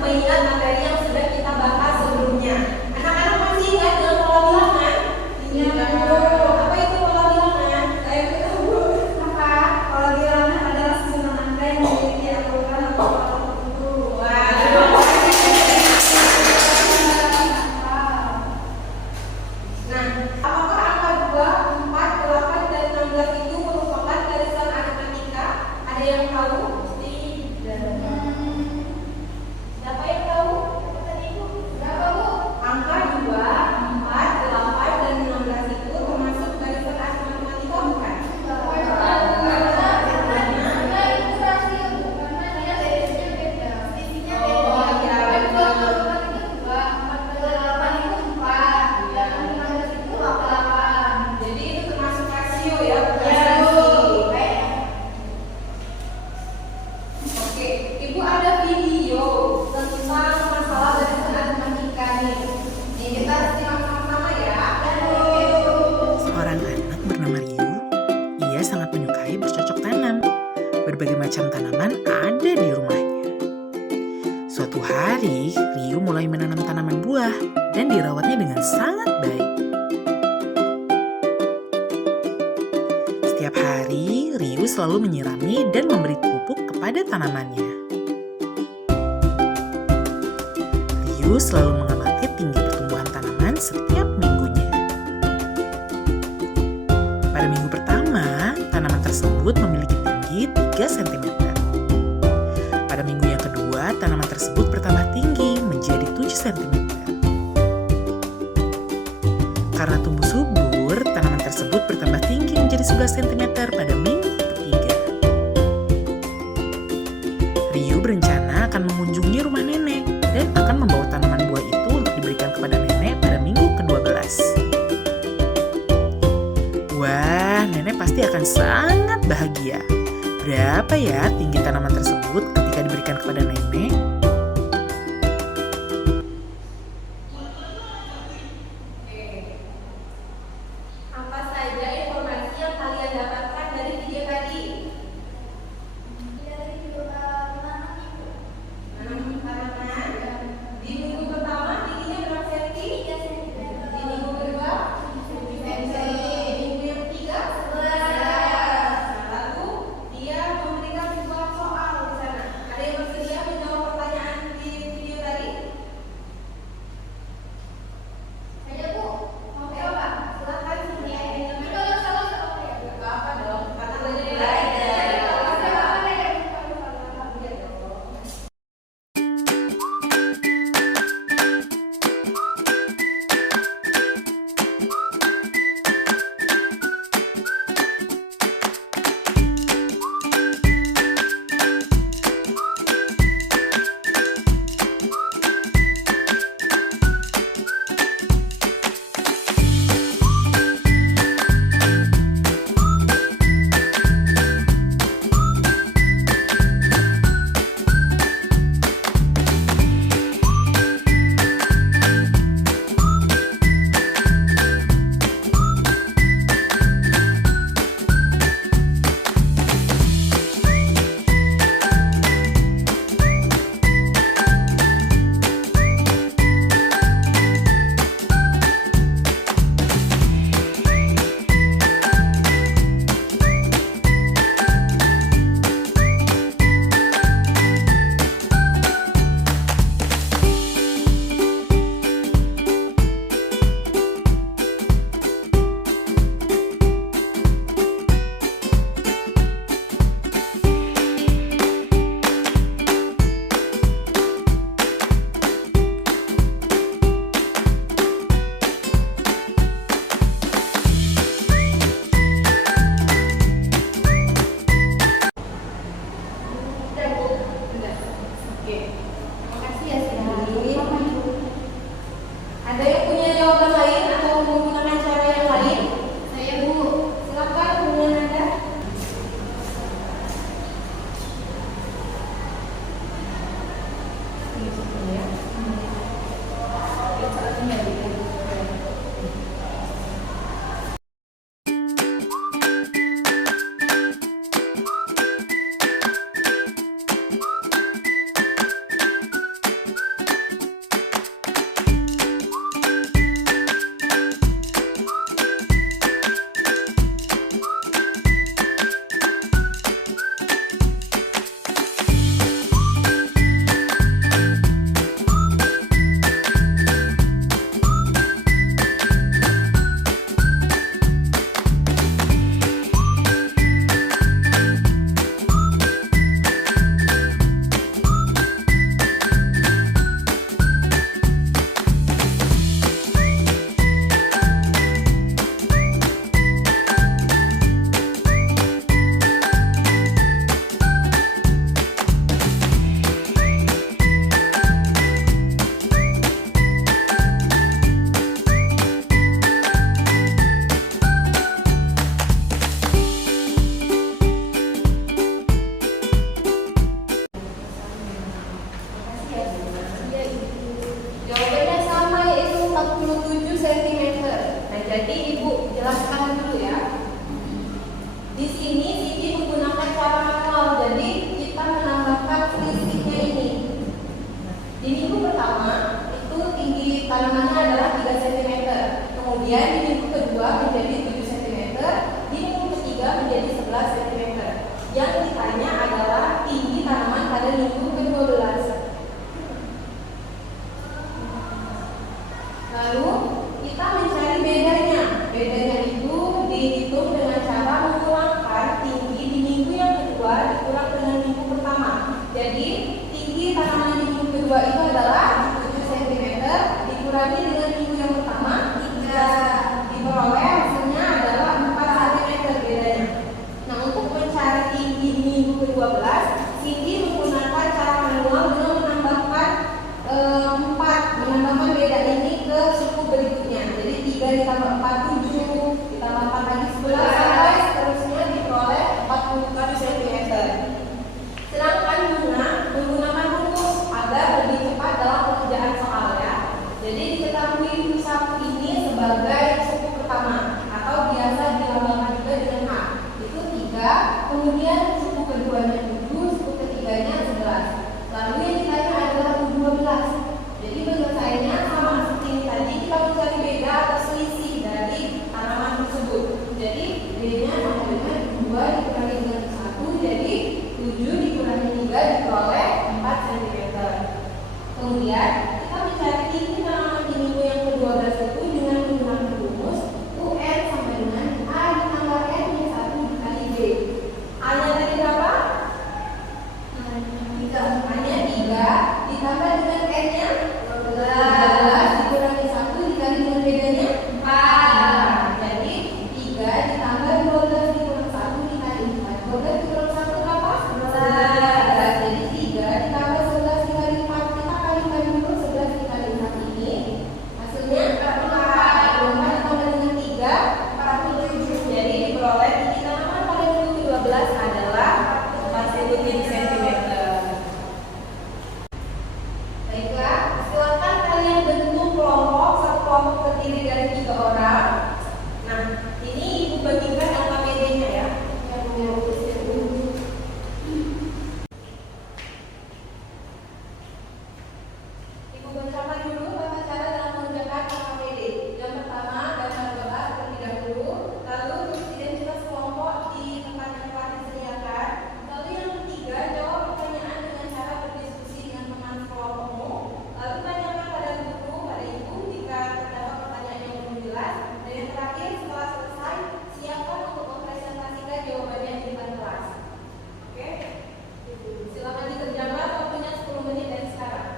mengingat materi yang sudah kita bahas sebelumnya. Anak-anak masih ingat dengan pola bilangan? Iya. Apa itu pola bilangan? Saya tahu. Apa? Pola bilangan adalah susunan angka yang memiliki aturan atau pola tertentu. Wah. Nah, apakah angka 2, 4, 8, dan 16 itu merupakan garisan aritmatika? Ada yang tahu? Siapa yang tahu? Berapa, Bu? Angka 2, 4, 8, dan 16 itu termasuk garisan aritmatika bukan? Jadi itu termasuk rasio ya? Oke, Ibu ada video tentang masalah garisan aritmatika nih. Ini kita simak sama-sama ya. Seorang anak bernama Ryu, ia sangat menyukai bercocok tanam. Berbagai macam tanaman ada di rumahnya. Suatu hari, Ryu mulai menanam tanaman buah dan dirawatnya dengan sangat baik. Setiap hari, Ryu selalu menyirami dan memberi pupuk kepada tanamannya. Ryu selalu mengamati tinggi pertumbuhan tanaman setiap minggunya. Pada minggu pertama, tanaman tersebut memiliki tinggi 3 cm. Pada minggu yang kedua, tanaman tersebut bertambah tinggi menjadi 7 cm. Karena tumbuh subur, tanaman tersebut bertambah tinggi menjadi 11 cm pada minggu ketiga. Ryu berencana akan mengunjungi rumah nenek dan akan membawa tanaman buah itu untuk diberikan kepada nenek pada minggu ke-12. Wah, nenek pasti akan sangat bahagia. Berapa ya tinggi tanaman tersebut ketika diberikan kepada nenek? Apa saja informasi yang kalian dapatkan dari video tadi? Tanaman. Di minggu pertama tingginya berapa senti? 3 cm. Di minggu kedua? 7 cm. Di minggu yang ketiga? 11. Lalu dia memberikan sebuah soal di sana. Ada yang bersedia menjawab pertanyaan dibagi 3 diperoleh 4 cm. Kemudian kita mencari tinggi tanaman di minggu yang ke-12 itu dengan menggunakan rumus UN sama dengan A ditambah N min 1 dikali B. A-nya tadi berapa? A-nya 3 ditambah dengan N-nya 12 dikurangi 1 dikali dengan B-nya 4. Jadi 3 ditambah 12 dikurang 1 dikali 4. 12 dikurang 1 berapa? 11. Jadi 3 ditambah 11 dikali 4. Kita kalikan dulu 11 dikali 4 ini. Hasilnya 44. 24 ditambah dengan 3 47. Jadi diperoleh tinggi tanaman pada minggu ke-12 adalah 47 cm. Baiklah, silakan kalian bentuk kelompok. Satu kelompok terdiri dari 3 orang. Nah, ini ibu bagikan LKPD-nya ya. Ibu bacakan dulu tata cara dalam mengerjakan LKPD. Yang pertama, gambar doa terlebih dahulu. Lalu tulis identitas kelompok di tempat yang telah disediakan. Lalu yang ketiga, jawab pertanyaan dengan cara berdiskusi dengan teman kelompokmu. Lalu tanyakan pada guru, pada ibu jika terdapat pertanyaan yang belum jelas. Dan yang terakhir, setelah selesai, siapkan untuk mempresentasikan jawabannya di depan kelas. Oke? Silakan dikerjakan, waktunya 10 menit dari sekarang.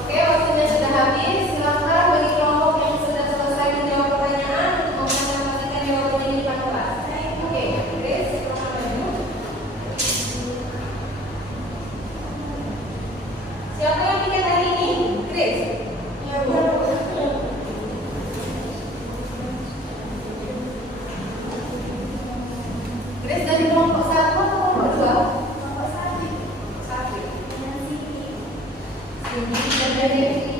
Oke, waktunya sudah habis. Silakan bagi kelompok yang sudah selesai menjawab pertanyaan untuk mempresentasikan jawabannya di depan kelas. Oke, Grace, silakan maju. Siapa yang bikin hari ini? Grace. Ya, Bu. Grace dari kelompok 1 atau kelompok 2? Kelompok 1. Sini dan dari sini.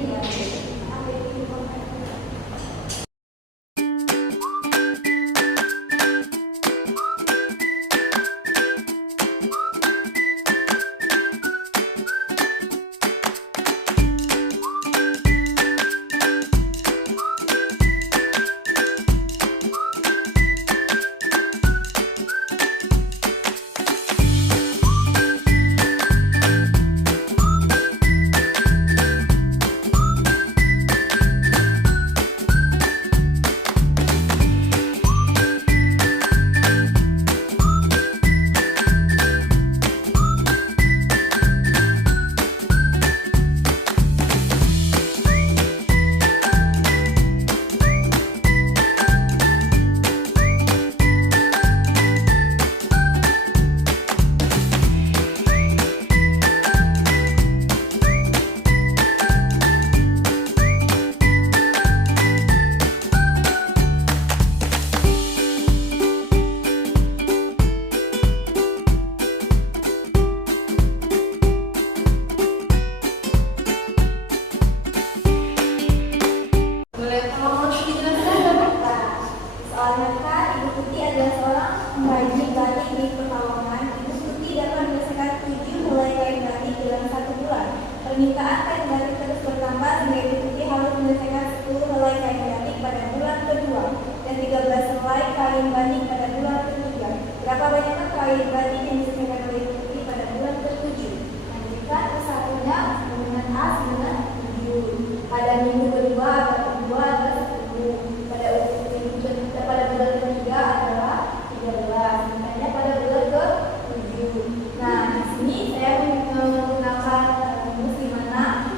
Permintaan kain batik terus bertambah sehingga Ibu Tuti harus menyelesaikan 10 helai kain batik pada bulan kedua dan 13 helai kain batik pada bulan ketiga. Berapa banyaknya kain batik yang diselesaikan oleh Ibu Tuti pada bulan ke-7? Lanjutkan satunya dengan A dengan 7. Pada minggu kedua ada 2 ada 10. Pada bulan ketiga adalah 13. Makanya pada bulan ke-7. Nah, di sini saya menggunakan rumus di mana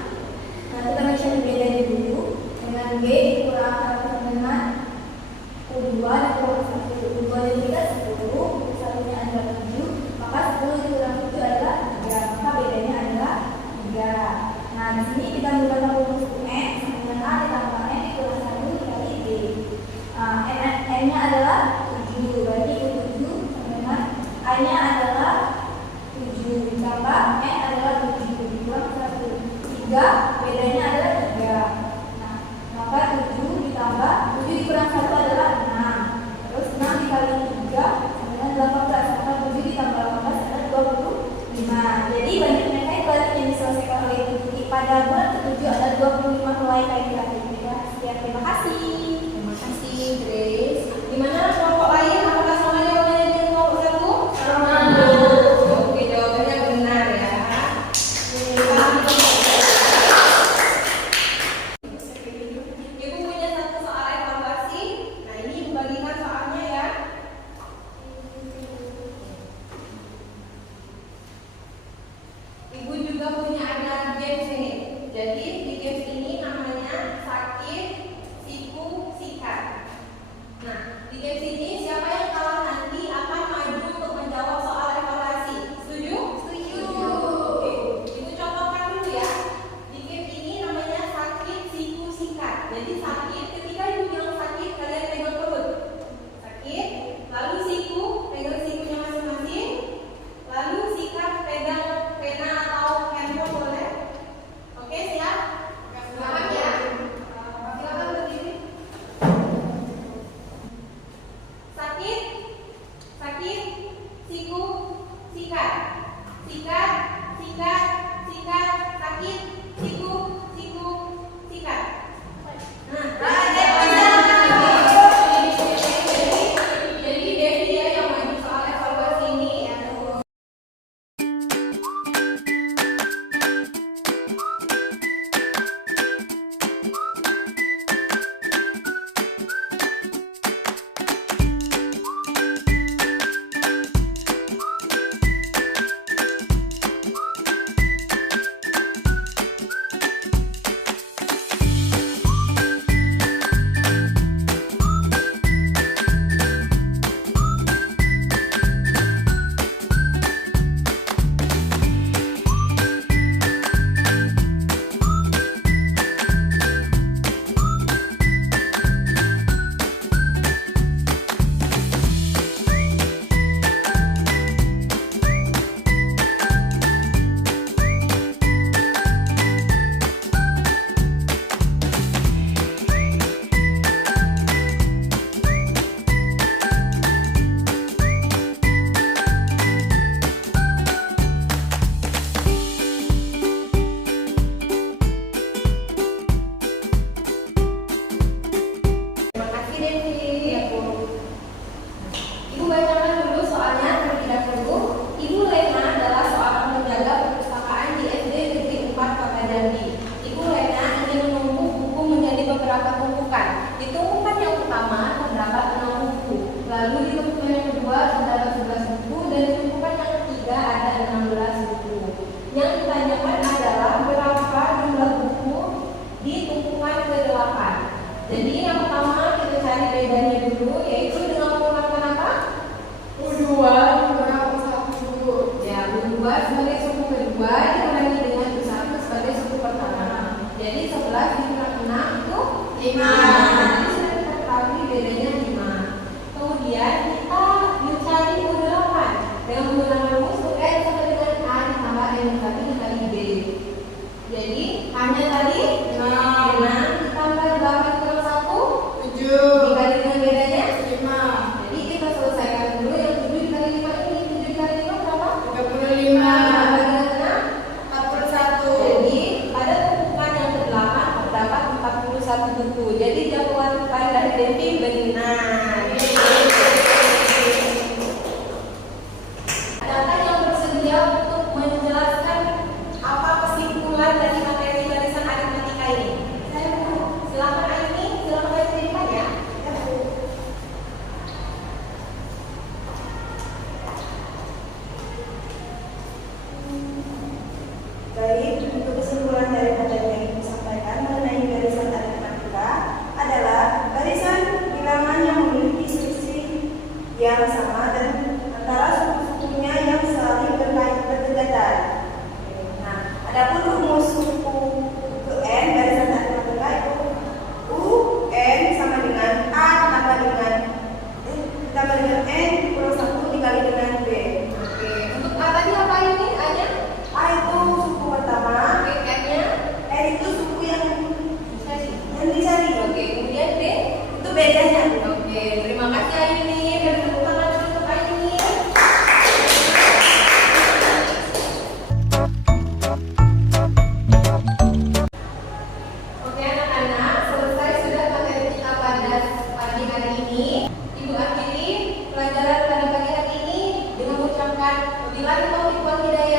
kita mencari bedanya dulu dengan B dikurangkan dengan U2 dikurang 1. U2 dan 3 10, satunya adalah 7. A-nya adalah 7 ditambah N adalah 7 dikurang 1. 3 bedanya adalah 3. Nah, maka 7 ditambah 7 dikurang 1 adalah 6. Terus 6 dikali 3 dengan 18. Maka 7 ditambah 18 adalah 25. Jadi banyak mereka itu yang diselesaikan oleh Ibu Titi pada bulan ke-7 ada 25 helai kain gratis. Terima kasih. Terima kasih, Grace. Gimana kelompok lain? Apakah semuanya jawabannya di kelompok 1? Oke, jawabannya benar ya. Ibu punya satu soal evaluasi. Nah, ini Ibu bagikan soalnya ya. Ibu juga punya ada games ini. Jadi di games ini namanya sakit, siku, sikat. Nah, di games ini siapa yang kalah nanti akan maju untuk menjawab soal evaluasi. Setuju? Setuju. Oke, Ibu contohkan dulu ya. Di game ini namanya sakit, siku, sikat. Jadi sakit, ketika Ibu bilang sakit, kalian pegang perut. Sakit. Lalu siku, pegang sikunya masing-masing. Lalu sikat, pegang pena atau handphone boleh. Oke, siap? Semangat ya. Silakan berdiri. Sakit, sakit, siku, sikat. Sikat, sikat, sikat, sakit, siku, siku, sikat. Nah, jadi Devi ya yang maju soal evaluasi ini. Wabillahi taufiq wal hidayah.